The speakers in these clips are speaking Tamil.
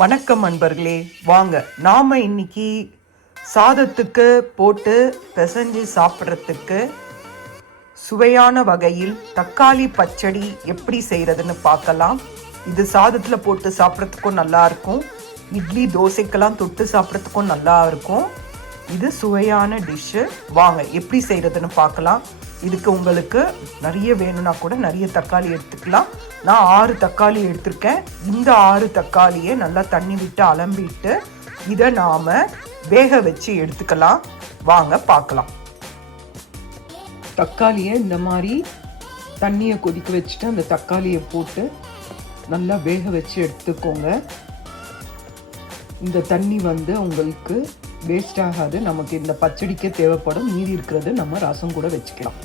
வணக்கம் அன்பர்களே. வாங்க நாம் இன்னைக்கு சாதத்துக்கு போட்டு பிசைஞ்சு சாப்பிட்றதுக்கு சுவையான வகையில் தக்காளி பச்சடி எப்படி செய்கிறதுன்னு பார்க்கலாம். இது சாதத்தில் போட்டு சாப்பிட்றதுக்கும் நல்லா இருக்கும். இட்லி தோசைக்கெல்லாம் தொட்டு சாப்பிட்றதுக்கும் நல்லா இருக்கும். இது சுவையான டிஷ்ஷு வாங்க எப்படி செய்கிறதுன்னு பார்க்கலாம். இதுக்கு உங்களுக்கு நிறைய வேணும்னா கூட நிறைய தக்காளி எடுத்துக்கலாம். நான் ஆறு தக்காளி எடுத்திருக்கேன். இந்த ஆறு தக்காளியை நல்லா தண்ணி விட்டு அலம்பிட்டு இதை நாம் வேக வச்சு எடுத்துக்கலாம். வாங்க பார்க்கலாம். தக்காளியை இந்த மாதிரி தண்ணியை கொதிக்க வச்சுட்டு அந்த தக்காளியை போட்டு நல்லா வேக வச்சு எடுத்துக்கோங்க. இந்த தண்ணி வந்து உங்களுக்கு வேஸ்ட் ஆகாது. நமக்கு இந்த பச்சடிக்கே தேவைப்படும். மீதி இருக்கிறது நம்ம ரசம் கூட வச்சுக்கலாம்.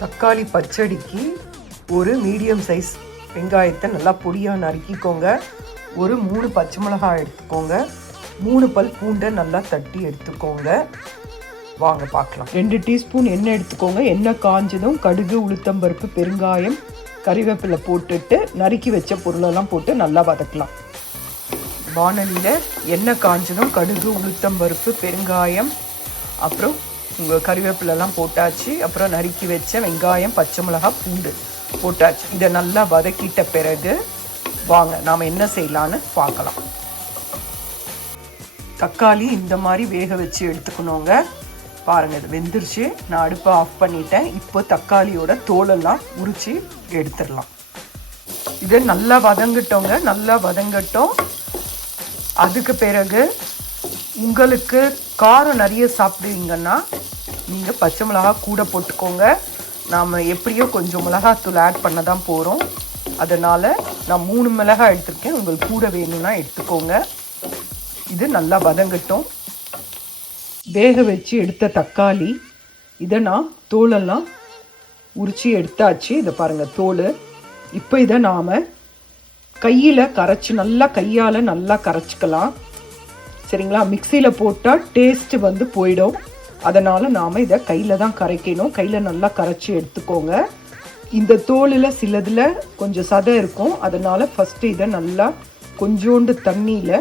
தக்காளி பச்சடிக்கு ஒரு மீடியம் சைஸ் வெங்காயத்தை நல்லா பொடியாக நறுக்கிக்கோங்க. ஒரு மூணு பச்சை மிளகாய் எடுத்துக்கோங்க. மூணு பல் பூண்டை நல்லா தட்டி எடுத்துக்கோங்க. வாங்க பார்க்கலாம். ரெண்டு டீஸ்பூன் எண்ணெய் எடுத்துக்கோங்க. எண்ணெய் காஞ்சதும் கடுகு உளுத்தம்பருப்பு பெருங்காயம் கறிவேப்பிலை போட்டுட்டு நறுக்கி வச்ச பொருளெல்லாம் போட்டு நல்லா வதக்கலாம். வானலியில் எண்ணெய் காஞ்சதும் கடுகு உளுத்தம்பருப்பு பெருங்காயம் அப்புறம் கறிவேப்பிலெல்லாம் போட்டாச்சு. அப்புறம் நறுக்கி வச்ச வெங்காயம் பச்சை மிளகாய் பூண்டு போட்டாச்சு. இதை நல்லா வதக்கிட்ட பிறகு வாங்க நாம் என்ன செய்யலான்னு பார்க்கலாம். தக்காளி இந்த மாதிரி வேக வச்சு எடுத்துக்கணுங்க. பாருங்க இது வெந்துருச்சு. நான் அடுப்பை ஆஃப் பண்ணிட்டேன். இப்போ தக்காளியோட தோலெல்லாம் உரிச்சு எடுத்துடலாம். இதை நல்லா வதங்கட்டோங்க. நல்லா வதங்கட்டும். அதுக்கு பிறகு உங்களுக்கு காரம் நிறைய சாப்பிடுவீங்கன்னா நீங்கள் பச்சை மிளகா கூட போட்டுக்கோங்க. நாம் எப்படியோ கொஞ்சம் மிளகாத்தூள் ஆட் பண்ண தான் போகிறோம் அதனால் நான் மூணு மிளகாய் எடுத்திருக்கேன். உங்களுக்கு கூட வேணும்னா எடுத்துக்கோங்க. இது நல்லா வதங்கட்டும். வேக வச்சு எடுத்த தக்காளி இதை நான் தோலெல்லாம் உரித்து எடுத்தாச்சு. இதை பாருங்கள் தோல். இப்போ இதை நாம் கையில் கரைச்சி நல்லா கையால் நல்லா கரைச்சிக்கலாம். சரிங்களா? மிக்சியில் போட்டால் டேஸ்ட் வந்து போயிடும். அதனால் நாம் இதை கையில் தான் கரைக்கணும். கையில் நல்லா கரைச்சி எடுத்துக்கோங்க. இந்த தோலில் சிலதில் கொஞ்சம் சதை இருக்கும். அதனால் ஃபஸ்ட்டு இதை நல்லா கொஞ்சோண்டு தண்ணியில்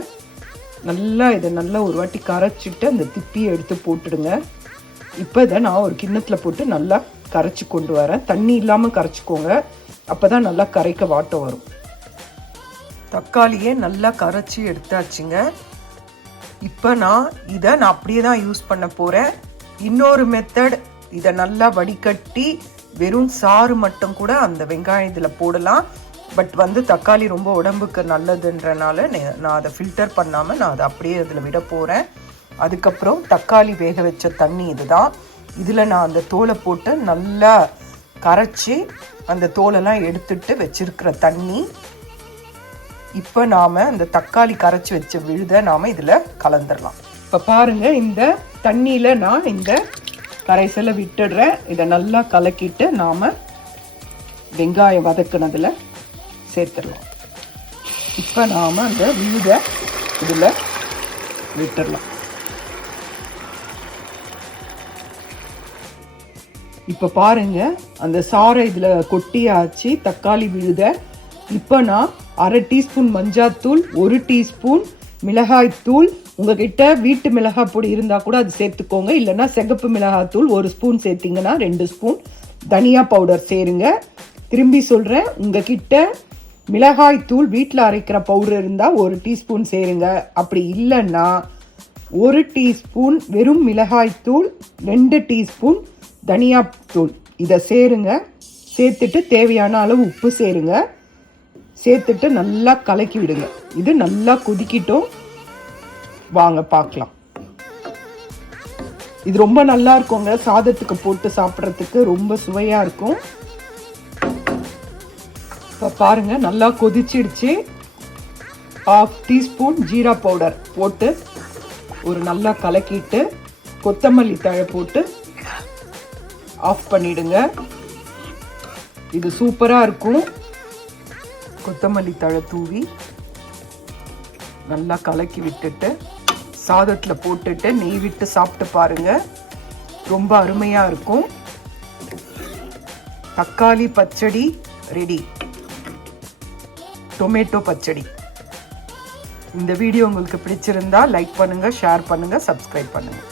நல்லா இதை நல்லா ஒரு வாட்டி கரைச்சிட்டு அந்த திப்பியை எடுத்து போட்டுடுங்க. இப்போ இதை நான் ஒரு கிண்ணத்தில் போட்டு நல்லா கரைச்சி கொண்டு வரேன். தண்ணி இல்லாமல் கரைச்சிக்கோங்க. அப்போ தான் நல்லா கரைக்க வாட்டம் வரும். தக்காளியே நல்லா கரைச்சி எடுத்தாச்சுங்க. இப்போ நான் இதை நான் அப்படியே தான் யூஸ் பண்ண போகிறேன் இன்னொரு மெத்தட் இதை நல்லா வடிகட்டி வெறும் சாறு மட்டும் கூட அந்த வெங்காயம் இதில் போடலாம். பட் வந்து தக்காளி ரொம்ப உடம்புக்கு நல்லதுன்றனால நான் அதை ஃபில்டர் பண்ணாமல் நான் அதை அப்படியே அதில் விட போகிறேன் அதுக்கப்புறம் தக்காளி வேக வச்ச தண்ணி இதுதான். இதில் நான் அந்த தோலை போட்டு நல்லா கரைச்சி அந்த தோலெல்லாம் எடுத்துட்டு வச்சிருக்கிற தண்ணி இப்போ நாம் அந்த தக்காளி கரைச்சி வச்ச விழுதை நாம் இதில் கலந்துடலாம் இப்போ பாருங்க இந்த தண்ணியில் நான் இந்த கரைசலை விட்டுடுறேன். இதை நல்லா கலக்கிட்டு நாம் வெங்காயம் வதக்குனதில் சேர்த்துடலாம். இப்போ நாம் அந்த விழுதை இதில் விட்டுடலாம். இப்போ பாருங்கள் அந்த சாறை இதில் கொட்டியாச்சு தக்காளி விழுத. இப்போ நான் அரை டீஸ்பூன் மஞ்சாத்தூள் ஒரு டீஸ்பூன் மிளகாய்த்தூள் உங்ககிட்ட வீட்டு மிளகாய் பொடி இருந்தால் கூட அது சேர்த்துக்கோங்க. இல்லைன்னா சிகப்பு மிளகாத்தூள் ஒரு ஸ்பூன் சேர்த்திங்கன்னா ரெண்டு ஸ்பூன். தனியா பவுடர் சேருங்க. திரும்பி சொல்கிறேன் உங்ககிட்ட மிளகாய்த்தூள் வீட்டில் அரைக்கிற பவுடர் இருந்தால் ஒரு டீஸ்பூன் சேருங்க. அப்படி இல்லைன்னா ஒரு டீஸ்பூன் வெறும் மிளகாய்த்தூள் ரெண்டு டீஸ்பூன் தனியாத்தூள் இதை சேருங்க. சேர்த்துட்டு தேவையான அளவு உப்பு சேருங்க. சேர்த்துட்டு நல்லா கலக்கி விடுங்க. இது நல்லா கொதிக்கிட்டும். வாங்க பார்க்கலாம். இது ரொம்ப நல்லா இருக்குங்க. சாதத்துக்கு போட்டு சாப்பிட்றதுக்கு ரொம்ப சுவையாக இருக்கும். இப்போ பாருங்க நல்லா கொதிச்சிடுச்சு ஆஃப் டீஸ்பூன் ஜீரா பவுடர் போட்டு ஒரு நல்லா கலக்கிட்டு கொத்தமல்லி தழை போட்டு ஆஃப் பண்ணிடுங்க. இது சூப்பராக இருக்கும். கொத்தமல்லி தழை தூவி நல்லா கலக்கி விட்டுட்டு சாதத்தில் போட்டுட்டு நெய் விட்டு சாப்பிட்டு பாருங்க. ரொம்ப அருமையாக இருக்கும். தக்காளி பச்சடி ரெடி டொமேட்டோ பச்சடி. இந்த வீடியோ உங்களுக்கு பிடிச்சிருந்தா லைக் பண்ணுங்கள் ஷேர் பண்ணுங்கள் சப்ஸ்கிரைப் பண்ணுங்கள்